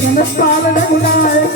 Jangan Thank you.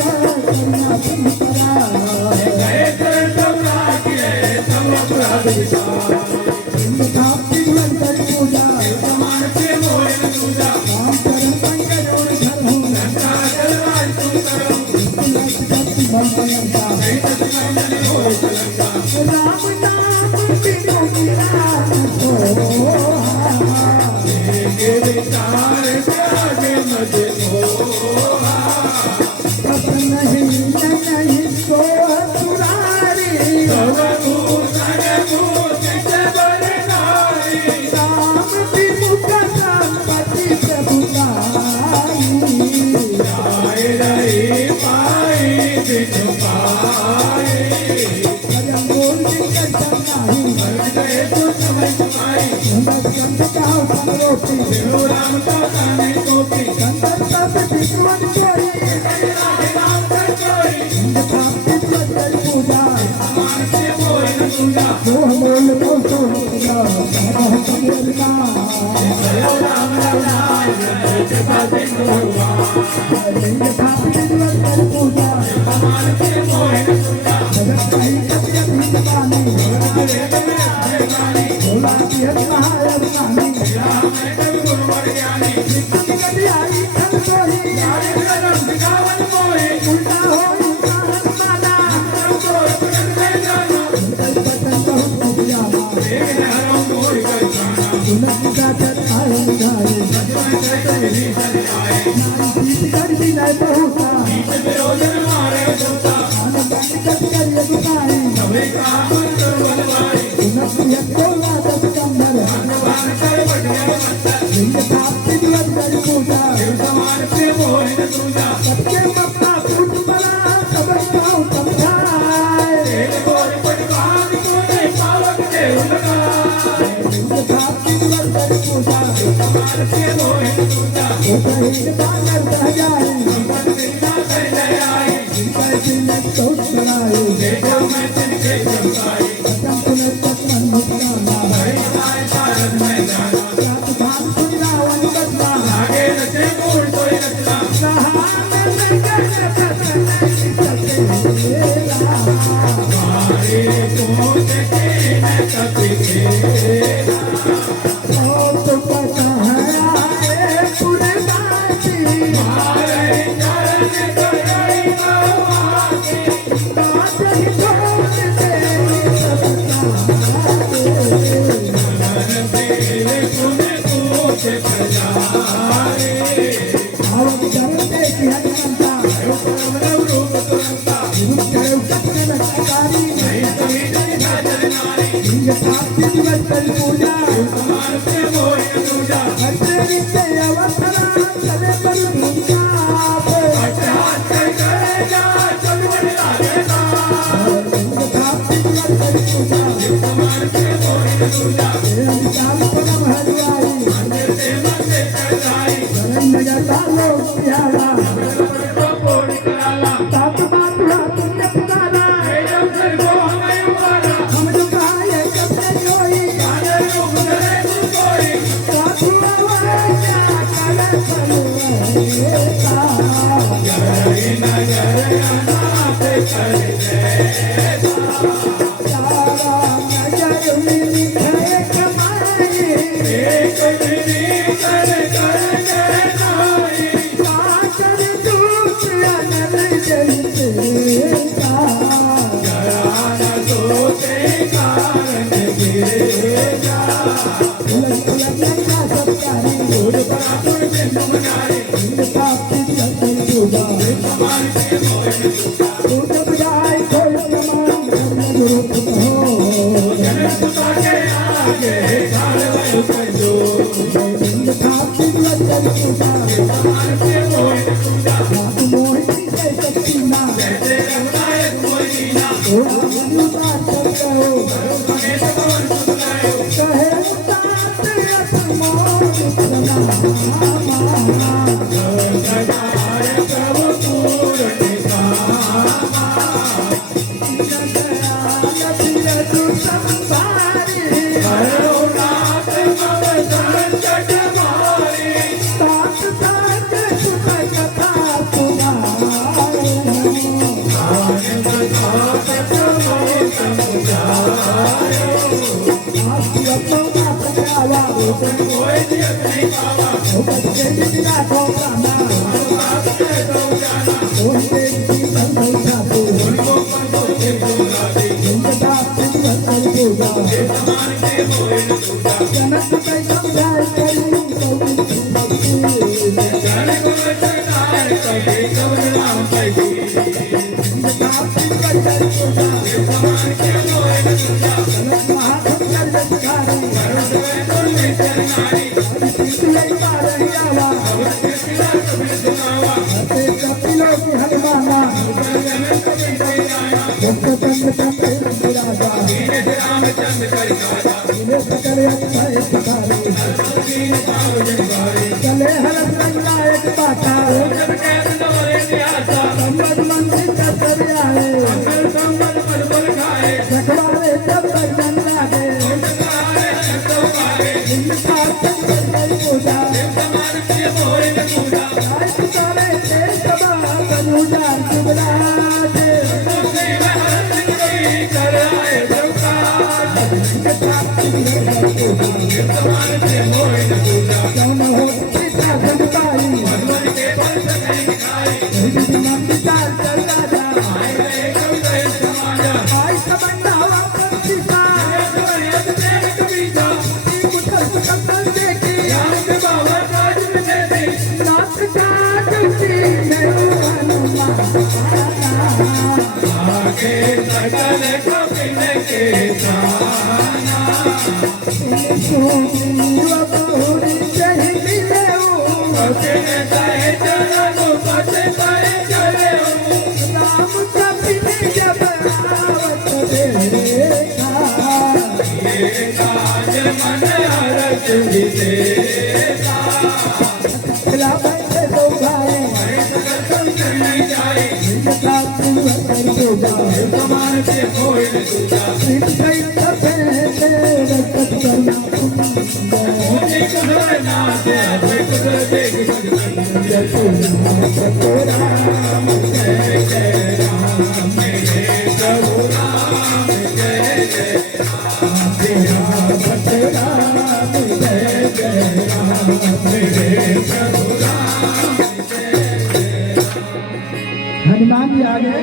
Hanuman ji आ गए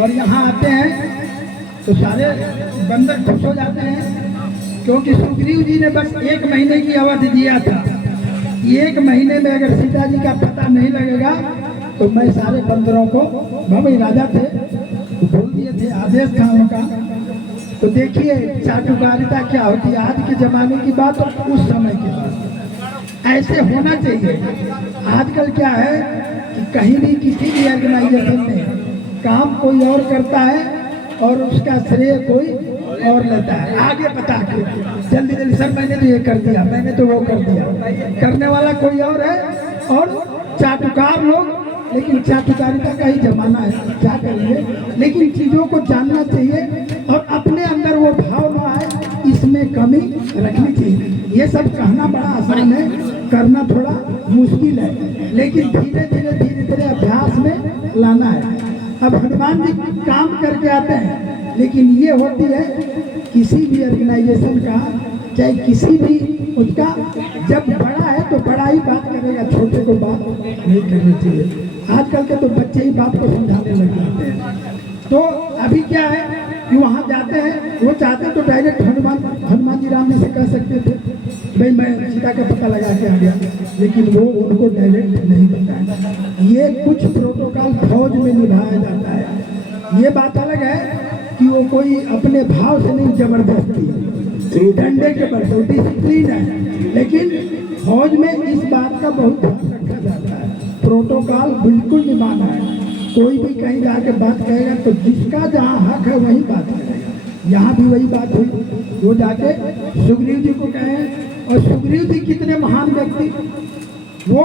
और यहाँ आते हैं तो सारे बंदर खुश हो जाते हैं, क्योंकि सुग्रीव जी ने बस 1 महीने की अवधि दिया था। 1 महीने में अगर सीता जी का पता नहीं लगेगा तो मैं सारे बंदरों को, भाई राजा थे बोल दिए थे, आदेश था उनका। तो देखिए चाटुकारिता क्या होती है, आज के जमाने की बात और उस समय की बात। ऐसे होना चाहिए। आजकल क्या है कि कहीं भी किसी भी ऑर्गेनाइजेशन में काम कोई और करता है और उसका श्रेय कोई और लेता है, आगे बता के जल्दी जल्दी, सर मैंने तो ये कर दिया, मैंने तो वो कर दिया। करने वाला कोई और है और चाटुकार लोग, लेकिन चाटुकारिता का ही जमाना है, क्या करेंगे। लेकिन चीज़ों को जानना चाहिए और अपने अंदर वो भाव ना आए, इसमें कमी रखनी चाहिए। ये सब कहना बड़ा आसान है, करना थोड़ा मुश्किल है, लेकिन धीरे धीरे अभ्यास में लाना है। अब हनुमान जी काम करके आते हैं, लेकिन ये होती है किसी भी ऑर्गेनाइजेशन का, चाहे किसी भी उसका, जब बड़ा है तो बड़ा ही बात करेगा, छोटे को बात नहीं करनी चाहिए। आजकल के तो बच्चे ही बाप को समझाने लग जाते हैं। तो अभी क्या है कि वहाँ जाते हैं, वो चाहते तो डायरेक्ट हनुमान जी राम जी से कह सकते थे भाई मैं सीता का पता लगा के आ गया, लेकिन वो उनको डायरेक्ट नहीं बताया। ये कुछ प्रोटोकॉल फौज में निभाया जाता है। ये बात अलग है कि वो कोई अपने भाव से नहीं, जबरदस्ती डंडे के बल पर डिसिप्लिन है, लेकिन फौज में इस बात का बहुत ध्यान रखा जाता है। प्रोटोकॉल बिल्कुल निभाना है। कोई भी कहीं जाके बात कहेगा तो जिसका जहाँ हक है वही बात करेगा। यहाँ भी वही बात हुई, वो जाके सुग्रीव जी को कहे, और सुग्रीव जी कितने महान व्यक्ति, वो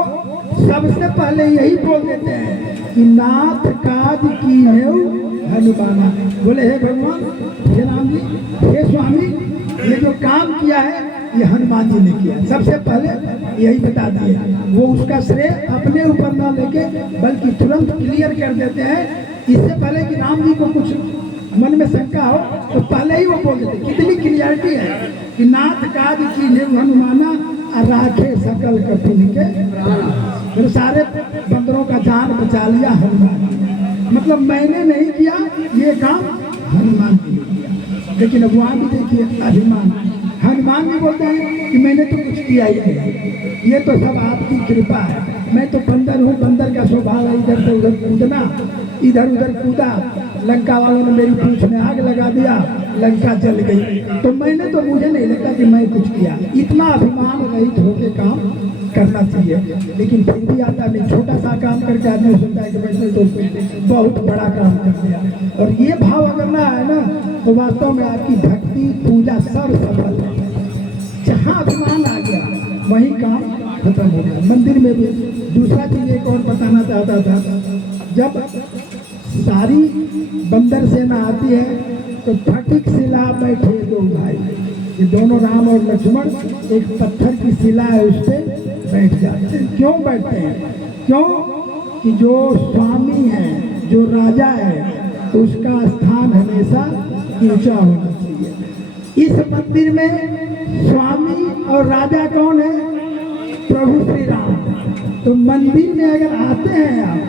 सबसे पहले यही बोल देते हैं कि नाथ काज की है हनुमाना। बोले हे भगवान, हे राम जी, हे स्वामी, ये जो काम किया है ये हनुमान जी ने किया। सबसे पहले यही बता दिया। वो उसका श्रेय अपने ऊपर ना लेके बल्कि तुरंत क्लियर कर देते हैं, इससे पहले कि राम जी को कुछ मन में शंका हो तो पहले ही वो बोल देते। कितनी क्लियरिटी है कि नाथ काज कीन्हे हनुमाना और राखे सकल कठिन के फिर सारे बंदरों का जान बचा लिया हनुमान। मतलब मैंने नहीं किया ये काम, हनुमान ने किया। लेकिन अब वहाँ भी देखिए अभिमान, हनुमान जी बोलते हैं कि मैंने तो कुछ किया ही नहीं, ये तो सब आपकी कृपा है। मैं तो बंदर हूँ, बंदर का स्वभाव है इधर से उधर कूदना, इधर उधर कूदा, लंका वालों ने मेरी पूंछ में आग लगा दिया, लंका जल गई। तो मैंने तो, मुझे नहीं लगता कि मैं कुछ किया। इतना अभिमान रहित होकर काम करना चाहिए। लेकिन फिर भी आता नहीं, छोटा सा काम करके आदमी सोचता है कि वैसे तो बहुत बड़ा काम कर दिया। और ये भाव अगर ना है ना तो वास्तव में आपकी भक्ति पूजा सब सफल है। जहाँ अभिमान आ गया वही काम खत्म हो गया। मंदिर में भी दूसरा चीज एक और बताना चाहता था, जब सारी बंदर सेना आती है तो फटिक शिला बैठे दो भाई, ये दोनों राम और लक्ष्मण एक पत्थर की शिला है उस पर बैठ जाते हैं। क्यों बैठते हैं? क्यों कि जो स्वामी है, जो राजा है, तो उसका स्थान हमेशा ऊंचा होना चाहिए। इस मंदिर में स्वामी और राजा कौन है? प्रभु श्री राम। तो मंदिर में अगर आते हैं आप,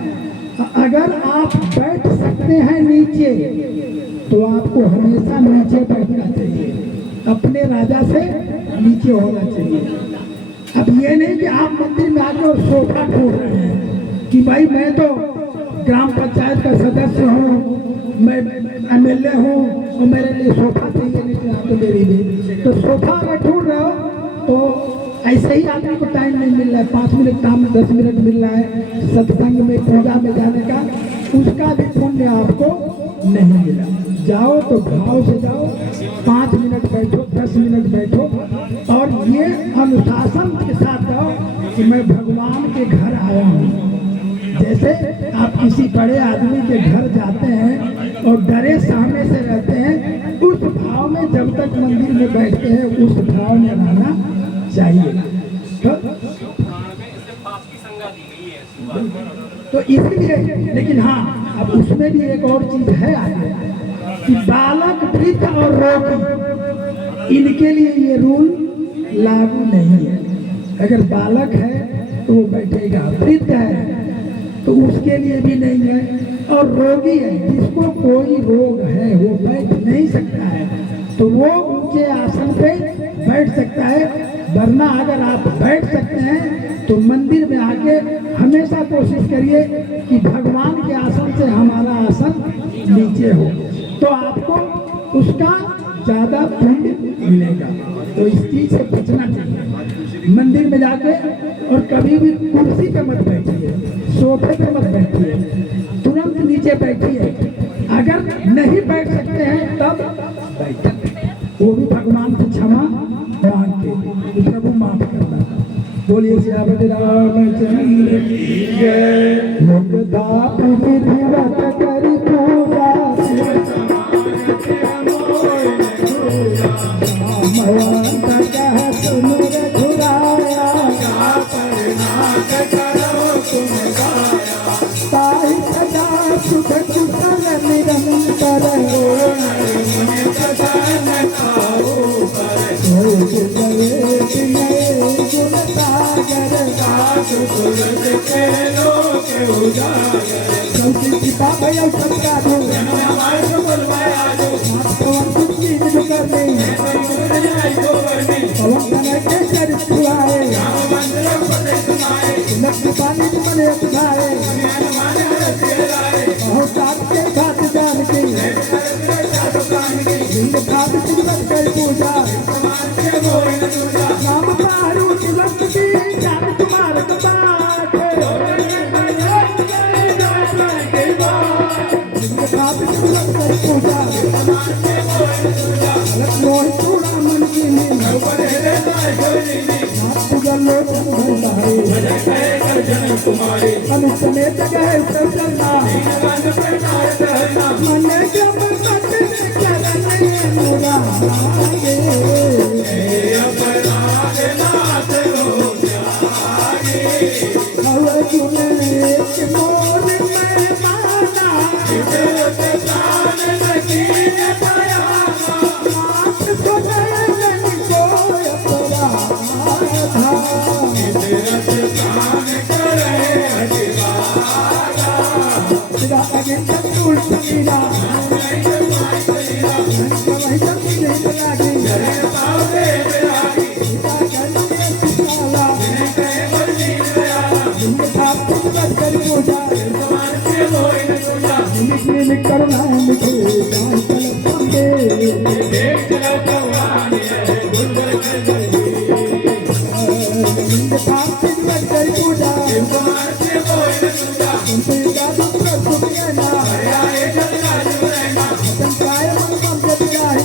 अगर आप बैठ सकते हैं नीचे तो आपको हमेशा नीचे बैठना चाहिए, अपने राजा से नीचे होना चाहिए। अब ये नहीं कि आप मंदिर में आके और सोफा ढूंढ रहे हैं कि भाई मैं तो ग्राम पंचायत का सदस्य हूँ, मैं एमएलए हूँ और मेरे लिए सोफा चाहिए, नहीं तो आप मेरी भी। तो सोफा अगर ढूंढ रहे हो तो ऐसे ही आदमी को टाइम नहीं मिल रहा है, 5 मिनट काम 10 मिनट मिल रहा है सत्संग में पूजा में जाने का, उसका भी पुण्य आपको नहीं मिला। जाओ तो भाव से जाओ, 5 मिनट बैठो, 10 मिनट बैठो और ये अनुशासन के साथ जाओ कि मैं भगवान के घर आया हूँ। जैसे आप किसी बड़े आदमी के घर जाते हैं और डरे सामने से रहते हैं, उस भाव में जब तक मंदिर में बैठते हैं उस भाव में रहना चाहिए। तो इसलिए, लेकिन हाँ अब उसमें भी एक और चीज है आगे कि बालक, वृद्ध और रोगी, इनके लिए ये रूल लागू नहीं है। अगर बालक है तो वो बैठेगा, वृद्ध है तो उसके लिए भी नहीं है, और रोगी है, जिसको कोई रोग है वो बैठ नहीं सकता है तो वो ऊंचे आसन पे बैठ सकता है। वरना अगर आप बैठ सकते हैं तो मंदिर में आके हमेशा कोशिश करिए कि भगवान के आसन से हमारा आसन नीचे हो, तो आपको उसका ज्यादा पुण्य मिलेगा। तो इस चीज से बचना चाहिए। मंदिर में जाके और कभी भी कुर्सी पे मत बैठिए, सोफे पे मत बैठिए, तुरंत नीचे बैठिए। अगर नहीं बैठ सकते हैं तब बैठिए, वो भी भगवान से क्षमा मांग के, प्रभु माफ करना। बोलिए श्री रामचंद्र की जय। मुग्धा विधिवत करि पूजा, सुख कुशल निरंतर पूजा नाम पारू तिलक की जान तुम्हारे बात पूजा मोहन चूड़ा मन की अनुष्ठे जगह चलना मन जब मोर में माना सिदा आगे चंदूल समीरा वही चंदी नहीं लागी सीता गंजे सिताला जिनके साथ बस कर पूजा जिनकी करुणा लिखे जान कलम संगे जिनके साथ बस कर पूजा उनसे जादू कर सुनिया संकाय मन मन जाए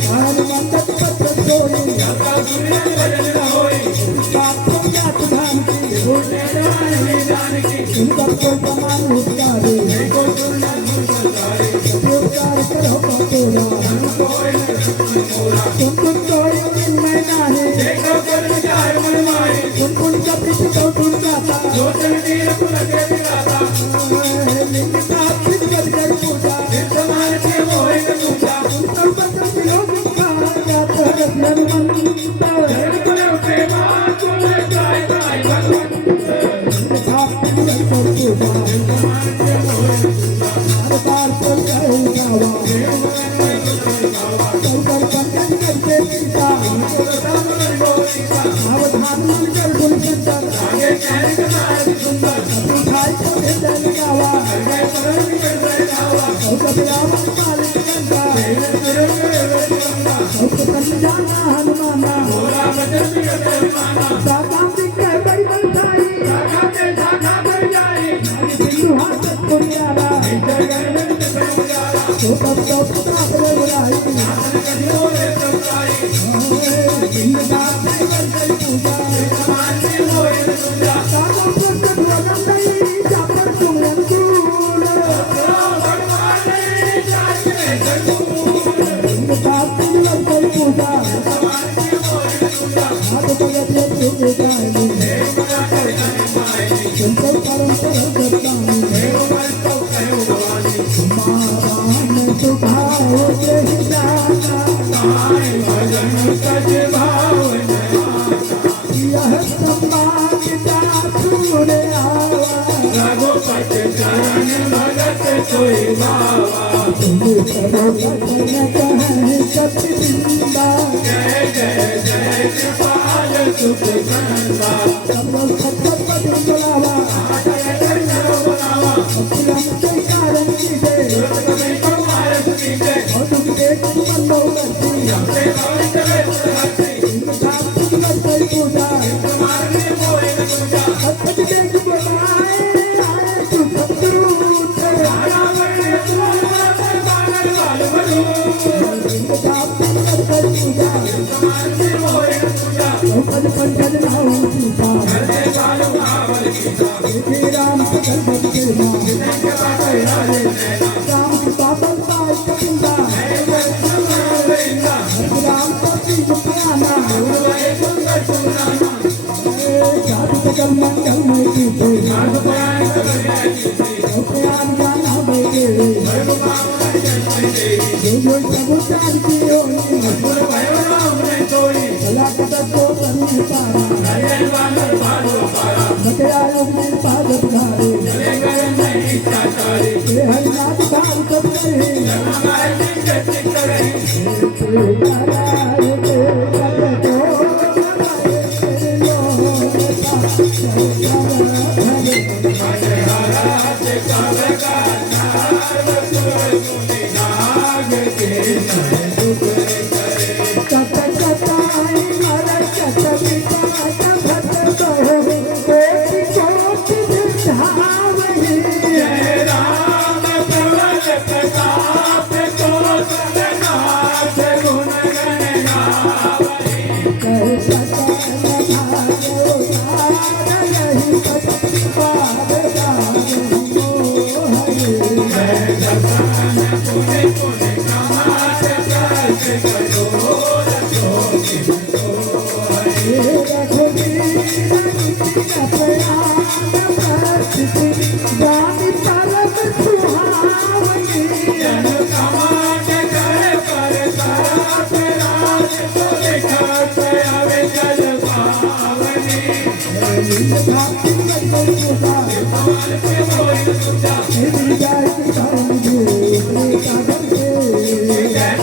कान मंदत पत्र सोई साथ संज्ञात धाम की उनका कोई समान उपकारे उपकार करो तोरा तुम कोई नहीं तुम कभी तो तुम जाता लिंग का फिर कर पूजा Gaani parab मेरी जाए किसान जो अपने सागर के हमारे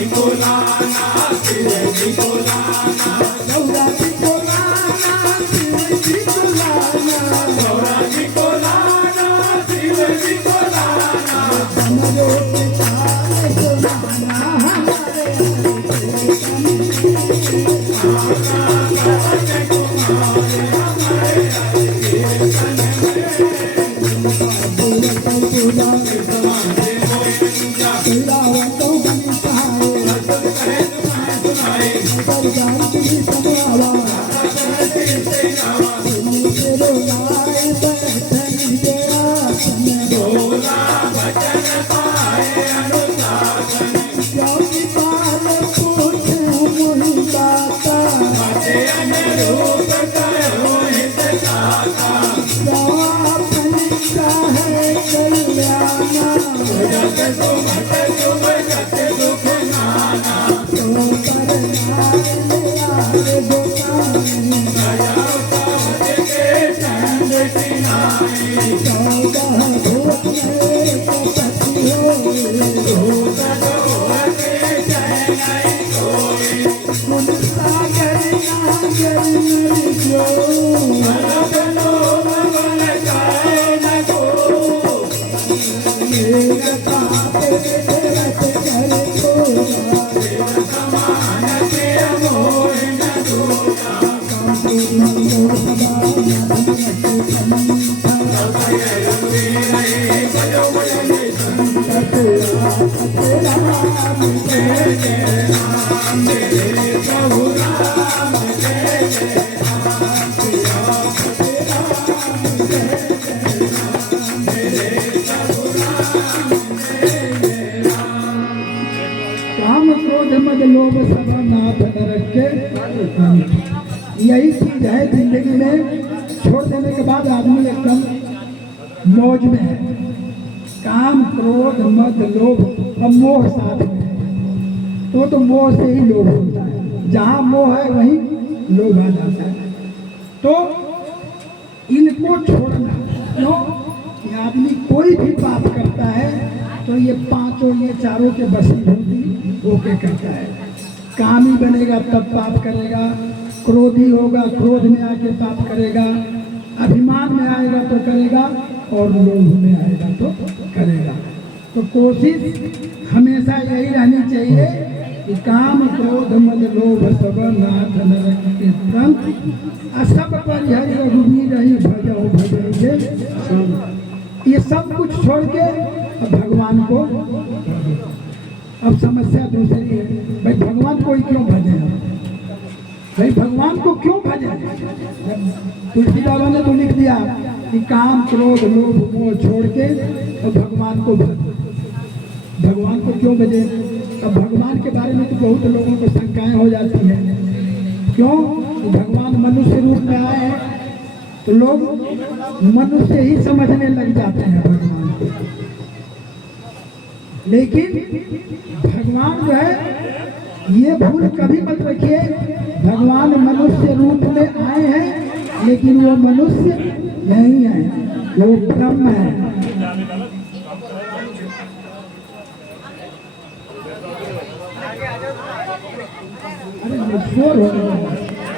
जी को लाना, शिव जी को लाना, गौरा जी को लाना, शिव जी को लाना, गौरा जी को लाना, शिव जी को लाना, समझो के तारे को लाना हमारे काम क्रोध मद लोभ सब नाथ नरक के अंत। यही चीज है जिंदगी में, छोड़ देने के बाद आदमी एकदम मौज में है। काम क्रोध मद लोभ और मोह साथ में है, तो मोह से ही लोभ होता है। जहाँ मोह है वहीं लोभ आ जाता है। तो इनको छोड़ना, क्यों कि आदमी कोई भी पाप करता है तो ये पांचों, ये चारों के वशीभूत होके करता है। कामी बनेगा तब पाप करेगा, क्रोधी होगा क्रोध में आके पाप करेगा, अभिमान में आएगा तो करेगा, और लोभ में आएगा तो करेगा। तो कोशिश हमेशा यही रहनी चाहिए कि काम क्रोध मद लोभ सब नाथ नरक के तंत्र असब परिहरि रघुवीर रही भजो भजेंगे सब। ये सब कुछ छोड़ के अब भगवान को, अब समस्या दूसरी है, भाई भगवान को ही क्यों भजे? भाई भगवान को क्यों भजे? तुलसी बाबा ने तो लिख दिया कि काम क्रोध लोभ मोह छोड़ के और भगवान को भजे। भगवान को क्यों भजे? अब भगवान के बारे में तो बहुत लोगों को शंकाएं हो जाती हैं। क्यों? भगवान मनुष्य रूप में आए हैं तो लोग मनुष्य ही समझने लग जाते हैं भगवान को। लेकिन भगवान जो है, ये भूल कभी मत रखिए, भगवान मनुष्य रूप में आए हैं लेकिन वो मनुष्य नहीं है, वो ब्रह्म है। अरे शोर हो रहा है।